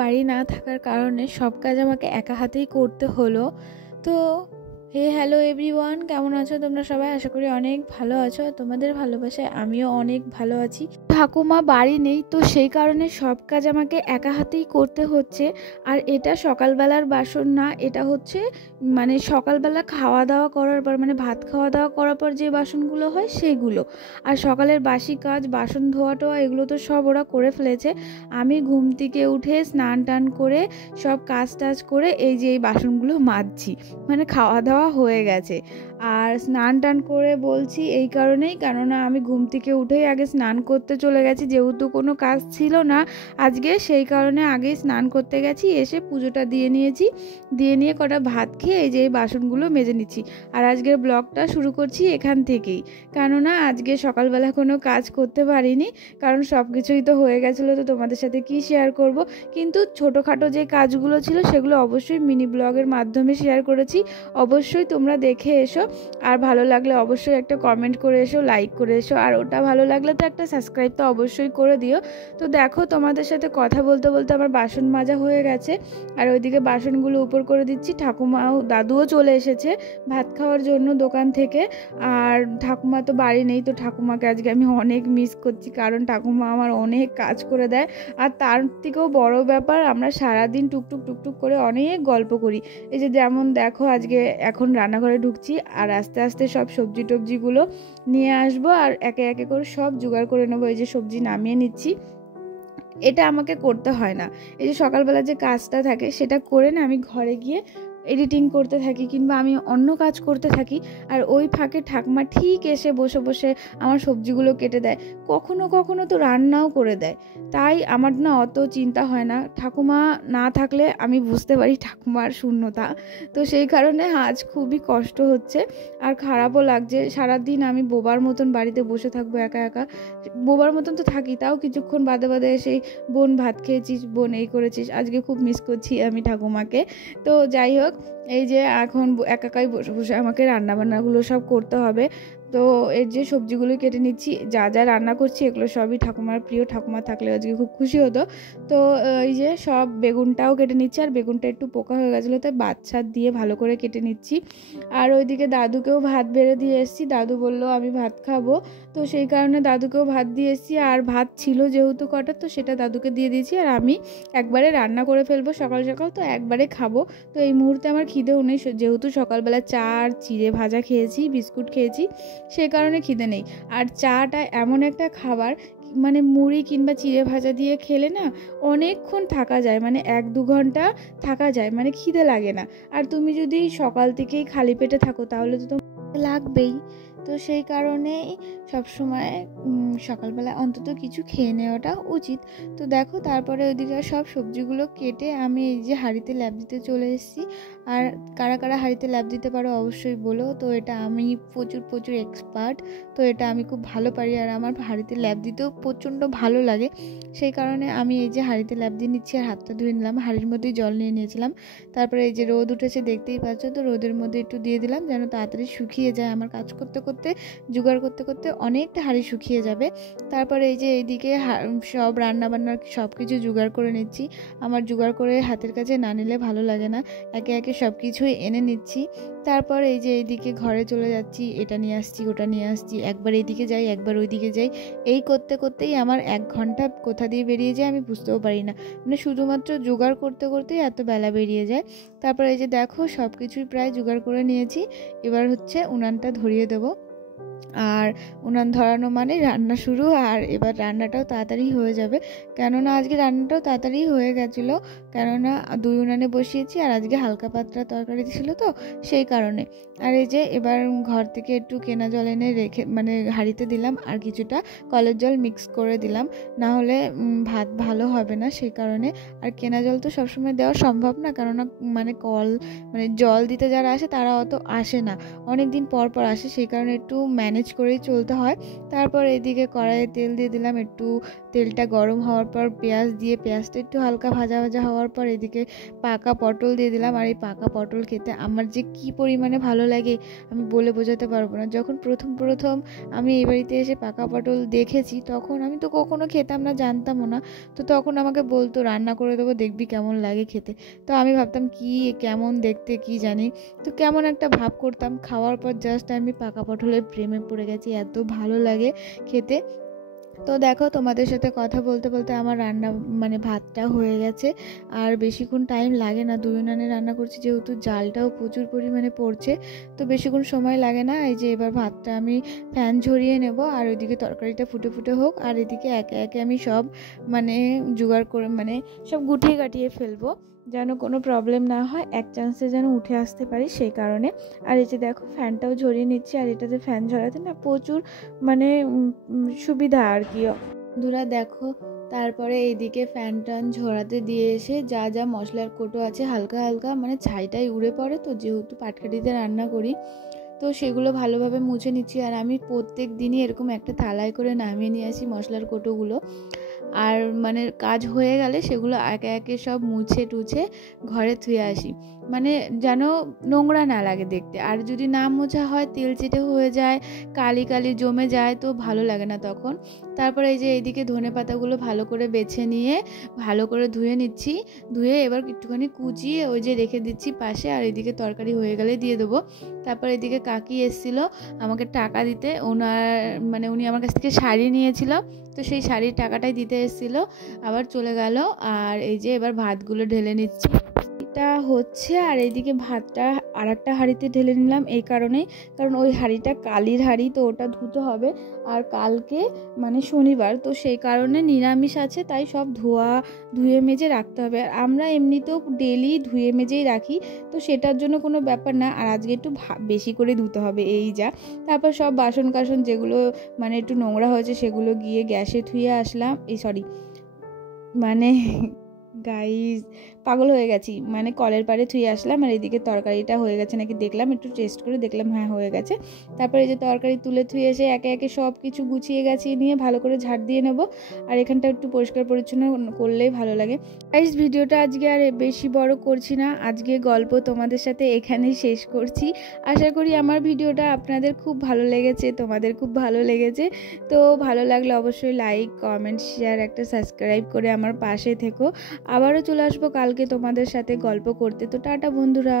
বাড়ি না থাকার কারণে সব কাজ আমাকে একা হাতেই করতে হলো। তো হ্যালো এভরিওয়ান, কেমন আছো তোমরা সবাই? আশা করি অনেক ভালো আছো। তোমাদের ভালোবাসায় আমিও অনেক ভালো আছি। ঠাকুমা বাড়ি নেই, তো সেই কারণে সব কাজ আমাকে একা হাতেই করতে হচ্ছে। আর এটা সকালবেলার বাসন না, এটা হচ্ছে মানে সকালবেলা খাওয়া দাওয়া করার পর, মানে ভাত খাওয়া দাওয়া করার পর যে বাসনগুলো হয় সেইগুলো। আর সকালের বাসি কাজ, বাসন ধোয়া টোয়া এগুলো তো সব ওরা করে ফেলেছে। আমি ঘুম থেকে উঠে স্নান টান করে সব কাজ টাজ করে এই যে এই বাসনগুলো মাজছি, মানে খাওয়া দাওয়া হয়ে গেছে। আর স্নান টান করে বলছি এই কারণেই, কেননা আমি ঘুম থেকে উঠেই আগে স্নান করতে চলে গেছি, যেহেতু কোনো কাজ ছিল না আজকে, সেই কারণে আগেই স্নান করতে গেছি। এসে পুজোটা দিয়ে নিয়েছি, দিয়ে নিয়ে কটা ভাত খেয়ে এই যে এই বাসনগুলো মেজে নিচ্ছি। আর আজকের ব্লগটা শুরু করছি এখান থেকেই, কেননা আজকে সকালবেলা কোনো কাজ করতে পারিনি, কারণ সব কিছুই তো হয়ে গেছিলো, তো তোমাদের সাথে কি শেয়ার করব। কিন্তু ছোটোখাটো যে কাজগুলো ছিল সেগুলো অবশ্যই মিনি ব্লগের মাধ্যমে শেয়ার করেছি। অবশ্যই তোমরা দেখে এসো, আর ভালো লাগলে অবশ্যই একটা কমেন্ট করে এসো, লাইক করে এসো, আর ওটা ভালো লাগলে তো একটা সাবস্ক্রাইব তো অবশ্যই করে দিও। তো দেখো, তোমাদের সাথে কথা বলতে বলতে আমার বাসন মাজা হয়ে গেছে, আর ওইদিকে বাসনগুলো উপর করে দিচ্ছি। ঠাকুমাও দাদুও চলে এসেছে ভাত খাওয়ার জন্য দোকান থেকে। আর ঠাকুমা তো বাড়ি নেই, তো ঠাকুমাকে আজকে আমি অনেক মিস করছি, কারণ ঠাকুমা আমার অনেক কাজ করে দেয়। আর তার থেকেও বড় ব্যাপার, আমরা সারাদিন টুকটুক টুকটুক করে অনেক গল্প করি। এই যে যেমন দেখো, আজকে এখন রান্নাঘরে ঢুকছি, আর আস্তে আস্তে সব সবজি টবজিগুলো নিয়ে আসবো, আর একে একে করে সব জোগাড় করে নেবো। এই যে সবজি নামিয়ে নিচ্ছি, এটা আমাকে করতে হয় না। এই যে সকালবেলা যে কাজটা থাকে সেটা করে না আমি ঘরে গিয়ে এডিটিং করতে থাকি, কিংবা আমি অন্য কাজ করতে থাকি, আর ওই ফাঁকে ঠাকুমা ঠিক এসে বসে বসে আমার সবজিগুলো কেটে দেয়, কখনো কখনো তো রান্নাও করে দেয়। তাই আমার না অত চিন্তা হয় না। ঠাকুমা না থাকলে আমি বুঝতে পারি ঠাকুমার শূন্যতা, তো সেই কারণে আজ খুবই কষ্ট হচ্ছে, আর খারাপও লাগছে। সারাদিন আমি বোবার মতন বাড়িতে বসে থাকবো একা একা, বোবার মতন তো থাকি, তাও কিছুক্ষণ বাদে বাদে এসে বোন ভাত খেয়েছিস, বোন এই করেছিস, আজকে খুব মিস করছি আমি ঠাকুমাকে। তো যাই হোক, এই যে এখন একাই বসে বসে আমাকে রান্নাবান্নাগুলো সব করতে হবে। তো এর যে সবজিগুলো কেটে নিচ্ছি, যা যা রান্না করছি এগুলো সবই ঠাকুমার প্রিয়, ঠাকুমা থাকলে আজকে খুব খুশি হতো। তো এই যে সব বেগুনটাও কেটে নিচ্ছি, আর বেগুনটা একটু পোকা হয়ে গেছিলো, তাই বাচ্চা দিয়ে ভালো করে কেটে নিচ্ছি। আর ওইদিকে দাদুকেও ভাত বেড়ে দিয়ে এসেছি, দাদু বললো আমি ভাত খাবো, তো সেই কারণে দাদুকেও ভাত দিয়ে এসেছি। আর ভাত ছিল যেহেতু কটা, তো সেটা দাদুকে দিয়ে দিয়েছি, আর আমি একবারে রান্না করে ফেলবো সকাল সকাল, তো একবারে খাবো। তো এই মুহূর্তে আমার খিদেও নেই, যেহেতু সকালবেলা চা আর চিড়ে ভাজা খেয়েছি, বিস্কুট খেয়েছি, সেই কারণে খিদে নেই। আর চাটা এমন একটা খাবার, মানে মুড়ি কিংবা চিড়ে ভাজা দিয়ে খেলে না অনেকক্ষণ থাকা যায়, মানে 1-2 ঘন্টা থাকা যায়, মানে খিদে লাগে না। আর তুমি যদি সকাল থেকেই খালি পেটে থাকো তাহলে তো তোমার লাগবেই। তো সেই কারণেই সবসময় সকালবেলা অন্তত কিছু খেয়ে নেওয়াটা উচিত। তো দেখো, তারপরে ওইদিকে সব সবজিগুলো কেটে আমি এই যে হাঁড়িতে ল্যাপ দিতে চলে এসেছি। আর কারা কারা হাঁড়িতে ল্যাপ দিতে পারো অবশ্যই বলো। তো এটা আমি প্রচুর প্রচুর এক্সপার্ট, তো এটা আমি খুব ভালো পারি, আর আমার হাঁড়িতে ল্যাপ দিতেও প্রচণ্ড ভালো লাগে। সেই কারণে আমি এই যে হাঁড়িতে ল্যাপ দিয়ে নিচ্ছি, আর হাতটা ধুয়ে নিলাম, হাঁড়ির মধ্যেই জল নিয়ে নিয়েছিলাম। তারপরে এই যে রোদ উঠেছে দেখতেই পাচ্ছ, তো রোদের মধ্যে একটু দিয়ে দিলাম যেন তাড়াতাড়ি শুকিয়ে যায়, আমার কাজ করতে করতে জোগাড় করতে করতে অনেকটা হাঁড়ি শুকিয়ে যাবে। তারপরে এই যে এইদিকে সব রান্নাবান্নার সব কিছু জোগাড় করে নিচ্ছি। আমার জোগাড় করে হাতের কাছে না নিলে ভালো লাগে না, একে একে সব কিছুই এনে নিচ্ছি। তারপর এই যে এইদিকে ঘরে চলে যাচ্ছি, এটা নিয়ে আসছি ওটা নিয়ে আসছি, একবার এইদিকে যাই একবার ওইদিকে যাই, এই করতে করতেই আমার 1 ঘন্টা কোথা দিয়ে বেরিয়ে যায় আমি বুঝতেও পারি না, মানে শুধুমাত্র জোগাড় করতে করতেই এত বেলা বেরিয়ে যায়। তারপর এই যে দেখো সব কিছুই প্রায় জোগাড় করে নিয়েছি, এবার হচ্ছে উনানটা ধরিয়ে দেবো। আর উনান ধরানো মানে রান্না শুরু, আর এবার রান্নাটাও তাড়াতাড়ি হয়ে যাবে, কেননা আজকে রান্নাটাও তাড়াতাড়ি হয়ে গেছিলো, কেননা 2 উনানে বসিয়েছি, আর আজকে হালকা পাতলা তরকারি ছিল তো সেই কারণে। আর এই যে এবার ঘর থেকে একটু কেনা জল এনে রেখে, মানে হাঁড়িতে দিলাম, আর কিছুটা কলের জল মিক্স করে দিলাম, না হলে ভাত ভালো হবে না, সেই কারণে। আর কেনা জল তো সবসময় দেওয়া সম্ভব না, কেননা মানে মানে জল দিতে যারা আসে তারা অত আসে না, অনেক দিন পর পর আসে, সেই কারণে একটু ম্যানেজ করেই চলতে হয়। তারপর এদিকে কড়াইয়ে তেল দিয়ে দিলাম, একটু তেলটা গরম হওয়ার পর পেঁয়াজ দিয়ে পেঁয়াজটা একটু হালকা ভাজা ভাজা হওয়ার পর এদিকে পাকা পটল দিয়ে দিলাম। আর এই পাকা পটল খেতে আমার যে কি পরিমাণে ভালো লাগে আমি বলে বোঝাতে পারবো না। যখন প্রথম আমি এই বাড়িতে এসে পাকা পটল দেখেছি তখন আমি তো কখনো খেতাম না, জানতামও না। তো তখন আমাকে বলতো রান্না করে দেবো, দেখবি কেমন লাগে খেতে। তো আমি ভাবতাম কি কেমন দেখতে কি জানি, তো কেমন একটা ভাব করতাম। খাওয়ার পর জাস্ট আমি পাকা পটলের প্রেমে পড়ে গেছি, এত ভালো লাগে খেতে। তো দেখো তোমাদের সাথে কথা বলতে বলতে আমার রান্না মানে ভাতটা হয়ে গেছে। আর বেশিক্ষণ টাইম লাগে না, 2 উনানে রান্না করছি যেহেতু জালটাও প্রচুর পরিমাণে পড়ছে, তো বেশিক্ষণ সময় লাগে না। এই যে এবার ভাতটা আমি ফ্যান ঝরিয়ে নেব, আর ওইদিকে তরকারিটা ফুটে ফুটে হোক, আর এদিকে একে একে আমি সব মানে জোগাড় করে মানে সব গুটিয়ে গাটিয়ে ফেলবো, যেন কোনো প্রবলেম না হয়, এক চান্সে যেন উঠে আসতে পারি সেই কারণে। আর এই যে দেখো ফ্যানটাও ঝরিয়ে নিচ্ছি, আর এটাতে ফ্যান ঝরাতে না প্রচুর মানে সুবিধা আর কি বন্ধুরা। দেখো তারপরে এইদিকে ফ্যান টান ঝরাতে দিয়ে এসে যা যা মশলার কোটো আছে হালকা হালকা মানে ছাইটাই উড়ে পড়ে, তো যেহেতু পাটকাঠিতে রান্না করি তো সেগুলো ভালোভাবে মুছে নিচ্ছি। আর আমি প্রত্যেক দিনই এরকম একটা থালায় করে নামিয়ে নিয়ে আসি মশলার কোটোগুলো, আর মানে কাজ হয়ে গেলে সেগুলো একে একে সব মুছে টুছে ঘরে থুয়ে আসি, মানে যেন নোংরা না লাগে দেখতে। আর যদি না মোছা হয় তেল চেটে হয়ে যায়, কালি কালি জমে যায়, তো ভালো লাগে না তখন। তারপরে এই যে এইদিকে ধনে পাতাগুলো ভালো করে বেছে নিয়ে ভালো করে ধুয়ে নিচ্ছি, ধুয়ে এবার একটুখানি কুচিয়ে ওই যে রেখে দিচ্ছি পাশে। আর এদিকে তরকারি হয়ে গেলে দিয়ে দেবো। তারপর এদিকে কাকি এসেছিল আমাকে টাকা দিতে, ওনার মানে উনি আমার কাছ থেকে শাড়ি নিয়েছিল, তো সেই শাড়ির টাকাটাই দিতে এসেছিল, আবার চলে গেল। আর এই যে এবার ভাতগুলো ঢেলে নিচ্ছি, এটা হচ্ছে। আর এইদিকে ভাতটা আর একটা হাঁড়িতে ঢেলে নিলাম এই কারণেই, কারণ ওই হাঁড়িটা কালির হাঁড়ি, তো ওটা ধুতে হবে। আর কালকে মানে শনিবার, তো সেই কারণে নিরামিষ আছে, তাই সব ধুয়ে মেজে রাখতে হবে। আর আমরা এমনিতেও ডেলি ধুয়ে মেজেই রাখি, তো সেটার জন্য কোনো ব্যাপার না। আর আজকে একটু বেশি করে ধুতে হবে এই যা। তারপর সব বাসন কাসন যেগুলো মানে একটু নোংরা হয়েছে সেগুলো গিয়ে গ্যাসে ধুয়ে আসলাম, মানে গাইস পাগল হয়ে গেছি, মানে কলের পাড়ে ধুয়ে আসলাম। আর এদিকে তরকারিটা হয়ে গেছে নাকি দেখলাম, একটু টেস্ট করে দেখলাম হ্যাঁ হয়ে গেছে। তারপরে এই যে তরকারি তুলে ধুয়ে এসে একে একে সব কিছু গুছিয়ে গাছিয়ে নিয়ে ভালো করে ঝাড় দিয়ে নেব। আর এখানটা একটু পরিষ্কার পরিচ্ছন্ন করলেই ভালো লাগে। গাইস ভিডিওটা আজকে আর বেশি বড় করছি না, আজকে গল্প তোমাদের সাথে এখানেই শেষ করছি। আশা করি আমার ভিডিওটা আপনাদের খুব ভালো লেগেছে, তোমাদের খুব ভালো লেগেছে। তো ভালো লাগলে অবশ্যই লাইক কমেন্ট শেয়ার একটা সাবস্ক্রাইব করে আমার পাশে থেকো। আবারও চলে আসবো কালকে তোমাদের সাথে গল্প করতে। তো টাটা বন্ধুরা।